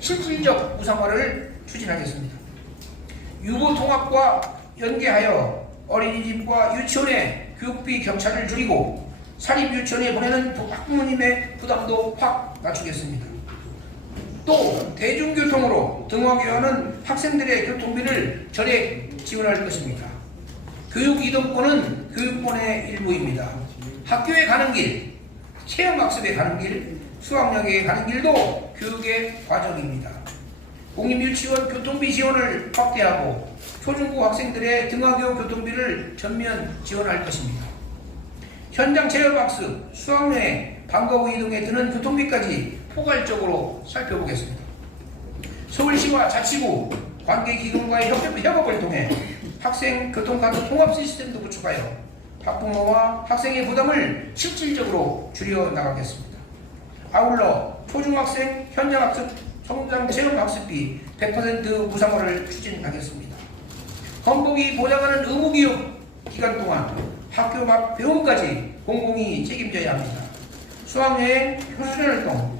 실질적 우상화를 추진하겠습니다. 유구 통합과 연계하여 어린이집과 유치원의 교육비 격차를 줄이고 사립유치원에 보내는 학부모님의 부담도 확 낮추겠습니다. 또 대중교통으로 등하게 하는 학생들의 교통비를 전액 지원할 것입니다. 교육 이동권은 교육권의 일부입니다. 학교에 가는 길, 체험학습에 가는 길, 수학여행에 가는 길도 교육의 과정입니다. 공립유치원 교통비 지원을 확대하고 초중고 학생들의 등하교 교통비를 전면 지원할 것입니다. 현장 체험학습, 수학여행, 방과 후 이동에 드는 교통비까지 포괄적으로 살펴보겠습니다. 서울시와 자치구, 관계기관과의 협업을 통해 학생 교통카드 통합 시스템도 구축하여 학부모와 학생의 부담을 실질적으로 줄여 나가겠습니다. 아울러 초중학생 현장학습 성장체험학습비 100% 무상화를 추진하겠습니다. 헌법이 보장하는 의무교육 기간 동안 학교 막 배움까지 공공이 책임져야 합니다. 수학여행, 교수활동,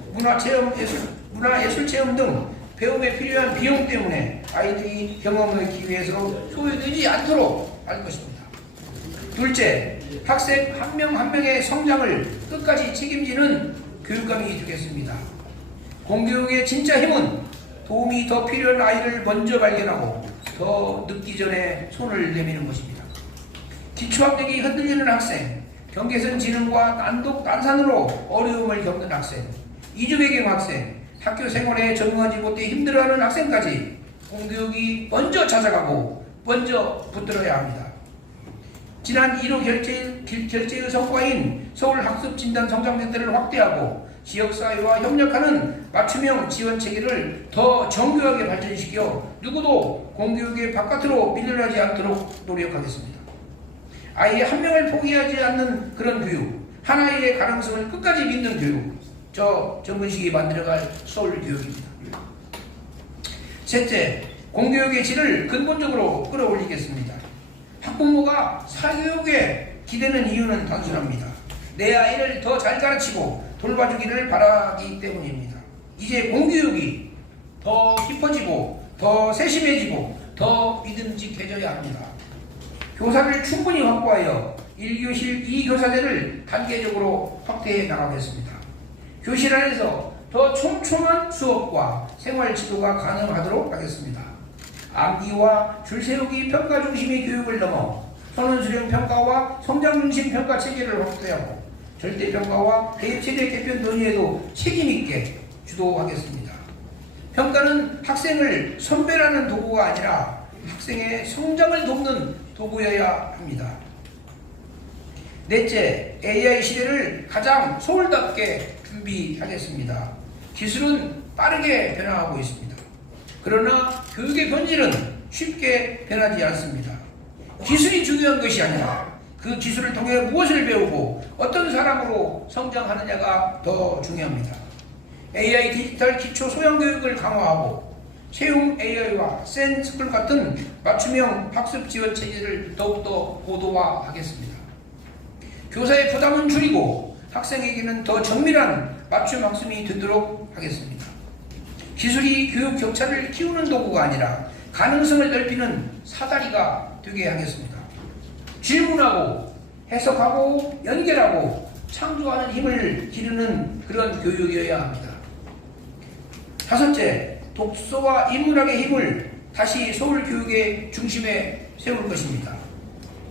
문화예술체험 등 배움에 필요한 비용 때문에 아이들이 경험의 기회에서 소외되지 않도록 할 것입니다. 둘째, 학생 한 명 한 명의 성장을 끝까지 책임지는 교육감이 되겠습니다. 공교육의 진짜 힘은 도움이 더 필요한 아이를 먼저 발견하고 더 늦기 전에 손을 내미는 것입니다. 기초학력이 흔들리는 학생, 경계선 지능과 난산으로 어려움을 겪는 학생, 이주배경 학생, 학교 생활에 적응하지 못해 힘들어하는 학생까지 공교육이 먼저 찾아가고 먼저 붙들어야 합니다. 지난 1호 결제의 성과인 서울학습진단성장센터를 확대하고 지역사회와 협력하는 맞춤형 지원체계를 더 정교하게 발전시켜 누구도 공교육의 바깥으로 밀려나지 않도록 노력하겠습니다. 아이 한 명을 포기하지 않는 그런 교육, 하나의 가능성을 끝까지 믿는 교육, 저 정근식이 만들어갈 서울교육입니다. 셋째, 공교육의 질을 근본적으로 끌어올리겠습니다. 학부모가 사교육에 기대는 이유는 단순합니다. 내 아이를 더 잘 가르치고 돌봐주기를 바라기 때문입니다. 이제 공교육이 더 깊어지고 더 세심해지고 더 믿음직해져야 합니다. 교사를 충분히 확보하여 1교실 2교사제를 단계적으로 확대해 나가겠습니다. 교실 안에서 더 촘촘한 수업과 생활 지도가 가능하도록 하겠습니다. 암기와 줄세우기 평가 중심의 교육을 넘어 선언수령 평가와 성장 중심 평가 체계를 확대하고 절대평가와 대입체제 개편 논의에도 책임있게 주도하겠습니다. 평가는 학생을 선별하는 도구가 아니라 학생의 성장을 돕는 도구여야 합니다. 넷째, AI 시대를 가장 서울답게 준비하겠습니다. 기술은 빠르게 변화하고 있습니다. 그러나 교육의 본질은 쉽게 변하지 않습니다. 기술이 중요한 것이 아니라 그 기술을 통해 무엇을 배우고 어떤 사람으로 성장하느냐가 더 중요합니다. AI 디지털 기초 소양 교육을 강화하고 채용 AI와 센스쿨 같은 맞춤형 학습 지원 체계를 더욱더 고도화하겠습니다. 교사의 부담은 줄이고 학생에게는 더 정밀한 맞춤 학습이 되도록 하겠습니다. 기술이 교육 격차를 키우는 도구가 아니라 가능성을 넓히는 사다리가 되게 하겠습니다. 질문하고 해석하고 연결하고 창조하는 힘을 기르는 그런 교육이어야 합니다. 다섯째, 독서와 인문학의 힘을 다시 서울 교육의 중심에 세울 것입니다.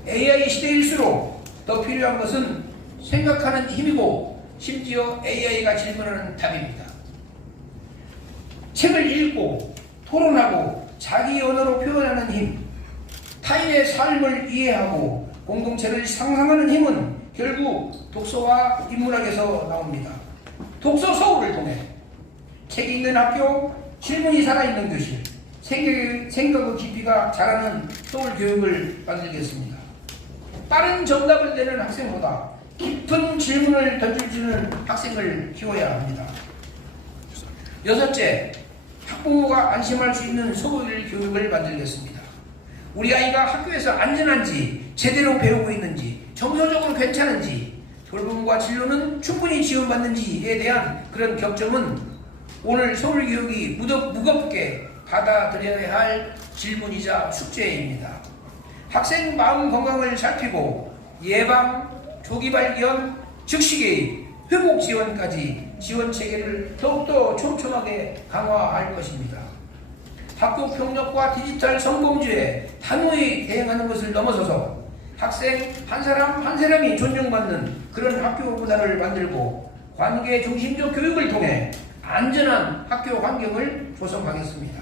AI 시대일수록 더 필요한 것은 생각하는 힘이고 심지어 AI가 질문하는 답입니다. 책을 읽고 토론하고 자기 언어로 표현하는 힘, 타인의 삶을 이해하고 공동체를 상상하는 힘은 결국 독서와 인문학에서 나옵니다. 독서 서울을 통해 책 읽는 학교, 질문이 살아있는 교실, 생각의 깊이가 자라는 서울 교육을 만들겠습니다. 빠른 정답을 내는 학생보다 깊은 질문을 던져주는 학생을 키워야 합니다. 여섯째, 학부모가 안심할 수 있는 서울 교육을 만들겠습니다. 우리 아이가 학교에서 안전한지, 제대로 배우고 있는지, 정서적으로 괜찮은지, 돌봄과 진료는 충분히 지원받는지에 대한 그런 격정은 오늘 서울교육이 무겁게 받아들여야 할 질문이자 숙제입니다. 학생 마음 건강을 살피고 예방, 조기 발견, 즉시 개입, 회복 지원까지 지원 체계를 더욱더 촘촘하게 강화할 것입니다. 학교 폭력과 디지털 성범죄에 단호히 대응하는 것을 넘어서서 학생 한 사람 한 사람이 존중받는 그런 학교 문화를 만들고 관계 중심적 교육을 통해 안전한 학교 환경을 조성하겠습니다.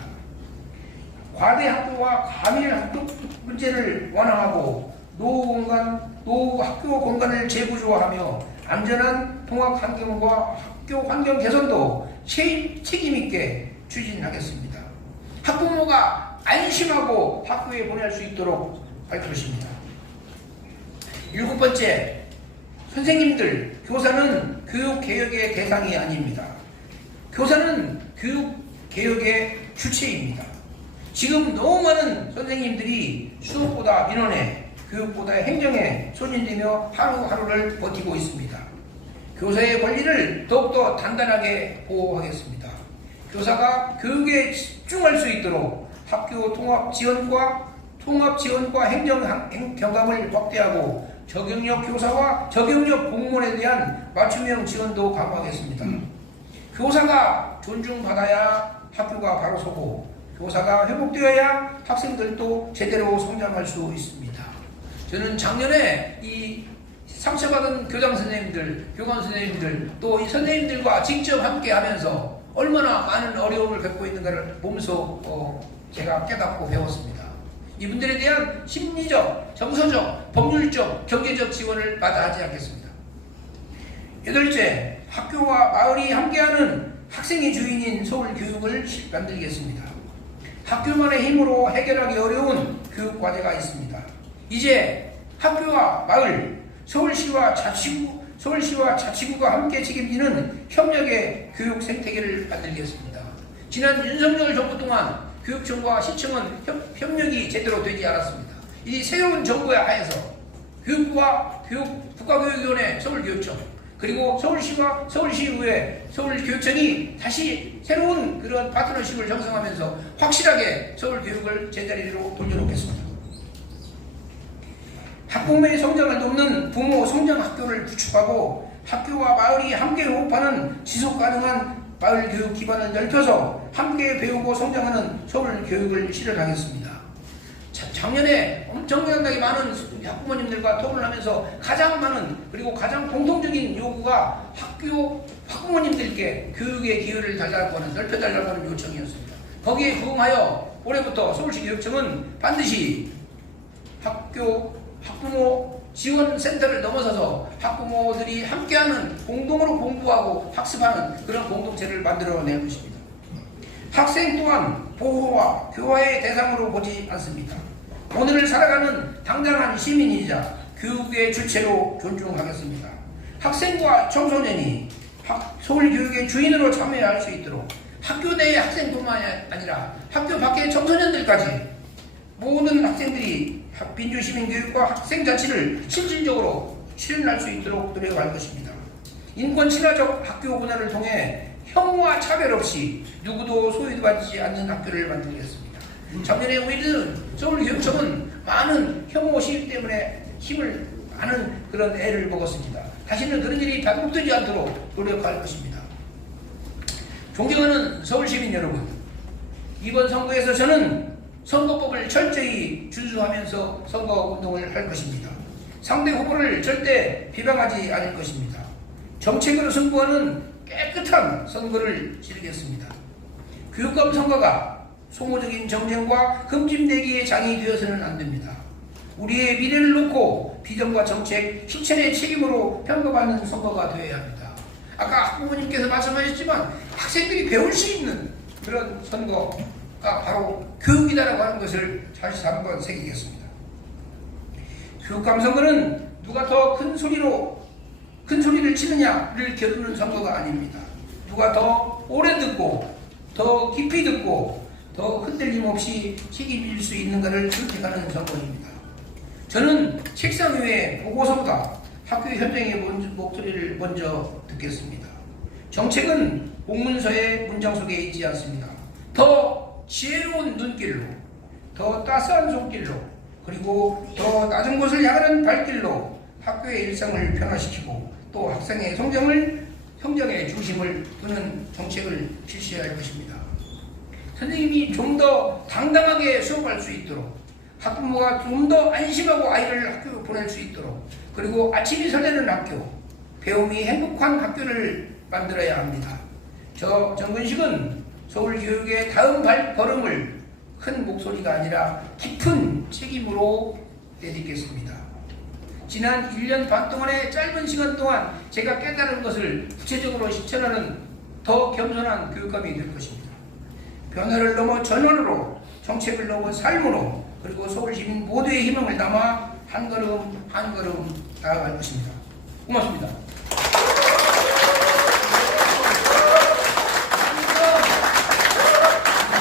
과대 학교와 과밀 학교 문제를 완화하고 노후 학교 공간을 재구조하며 안전한 통학 환경과 학교 환경 개선도 책임 있게 추진하겠습니다. 학부모가 안심하고 학교에 보낼 수 있도록 할 것입니다. 7번째, 선생님들, 교사는 교육개혁의 대상이 아닙니다. 교사는 교육개혁의 주체입니다. 지금 너무 많은 선생님들이 수업보다 민원에, 교육보다 행정에 소진되며 하루하루를 버티고 있습니다. 교사의 권리를 더욱더 단단하게 보호하겠습니다. 교사가 교육에 집중할 수 있도록 학교 통합 지원과 행정 경감을 확대하고 적용력 교사와 적용력 공무원에 대한 맞춤형 지원도 강화하겠습니다. 교사가 존중받아야 학교가 바로 서고 교사가 회복되어야 학생들도 제대로 성장할 수 있습니다. 저는 작년에 이 상처받은 교장 선생님들, 교감 선생님들 또 이 선생님들과 직접 함께 하면서 얼마나 많은 어려움을 겪고 있는가를 보면서 제가 깨닫고 배웠습니다. 이분들에 대한 심리적, 정서적, 법률적, 경제적 지원을 마다하지 않겠습니다. 8째, 학교와 마을이 함께하는 학생이 주인인 서울 교육을 만들겠습니다. 학교만의 힘으로 해결하기 어려운 교육 과제가 있습니다. 이제 학교와 마을, 서울시와 자치구가 함께 책임지는 협력의 교육 생태계를 만들겠습니다. 지난 윤석열 정부 동안 교육청과 시청은 협력이 제대로 되지 않았습니다. 이 새로운 정부의 하에서 교육부와 국가교육위원회, 서울교육청, 그리고 서울시와 서울시의회, 서울교육청이 다시 새로운 그런 파트너십을 형성하면서 확실하게 서울교육을 제자리로 돌려놓겠습니다. 학부모의 성장을 돕는 부모 성장학교를 구축하고 학교와 마을이 함께 호흡하는 지속가능한 마을교육 기반을 넓혀서 함께 배우고 성장하는 서울교육을 실현하겠습니다. 작년에 엄청나게 많은 학부모님들과 토론하면서 가장 많은 그리고 가장 공통적인 요구가 학부모님들께 교육의 기회를 달라고 하는, 넓혀달라고 하는 요청이었습니다. 거기에 부응하여 올해부터 서울시 교육청은 반드시 학부모 지원센터를 넘어서서 학부모들이 함께하는 공동으로 공부하고 학습하는 그런 공동체를 만들어낼 것입니다. 학생 또한 보호와 교화의 대상으로 보지 않습니다. 오늘을 살아가는 당당한 시민이자 교육의 주체로 존중하겠습니다. 학생과 청소년이 서울교육의 주인으로 참여할 수 있도록 학교 내의 학생뿐만 아니라 학교 밖의 청소년들까지 모든 학생들이 민주시민교육과 학생자치를 실질적으로 실현할 수 있도록 노력할 것입니다. 인권 친화적 학교 문화를 통해 혐오와 차별 없이 누구도 소외받지 않는 학교를 만들겠습니다. 작년에 우리는 서울교육청은 많은 혐오 시위 때문에 많은 그런 애를 먹었습니다. 다시는 그런 일이 반복되지 않도록 노력할 것입니다. 존경하는 서울시민 여러분, 이번 선거에서 저는 선거법을 철저히 준수하면서 선거운동을 할 것입니다. 상대 후보를 절대 비방하지 않을 것입니다. 정책으로 승부하는 깨끗한 선거를 치르겠습니다. 교육감 선거가 소모적인 정쟁과 흠집내기의 장이 되어서는 안 됩니다. 우리의 미래를 놓고 비전과 정책, 실천의 책임으로 평가받는 선거가 되어야 합니다. 아까 학부모님께서 말씀하셨지만 학생들이 배울 수 있는 그런 선거가 바로 교육이다라고 하는 것을 다시 한번 새기겠습니다. 교육감 선거는 누가 더 큰 소리를 치느냐를 겨루는 선거가 아닙니다. 누가 더 오래 듣고 더 깊이 듣고 더 흔들림 없이 책임질 수 있는가를 선택하는 선거입니다. 저는 책상 위의 보고서보다 학교 현장의 목소리를 먼저 듣겠습니다. 정책은 공문서의 문장 속에 있지 않습니다. 더 지혜로운 눈길로, 더 따스한 손길로, 그리고 더 낮은 곳을 향하는 발길로 학교의 일상을 변화시키고 또 학생의 성장의 중심을 두는 정책을 실시해야 할 것입니다. 선생님이 좀 더 당당하게 수업할 수 있도록, 학부모가 좀 더 안심하고 아이를 학교에 보낼 수 있도록, 그리고 아침이 설레는 학교, 배움이 행복한 학교를 만들어야 합니다. 저 정근식은 서울교육의 다음 발걸음을 큰 목소리가 아니라 깊은 책임으로 내딛겠습니다. 지난 1년 반 동안의 짧은 시간 동안 제가 깨달은 것을 구체적으로 실천하는 더 겸손한 교육감이 될 것입니다. 변화를 넘어 전원으로, 정책을 넘어 삶으로, 그리고 서울시민 모두의 희망을 담아 한 걸음 한 걸음 나아갈 것입니다. 고맙습니다.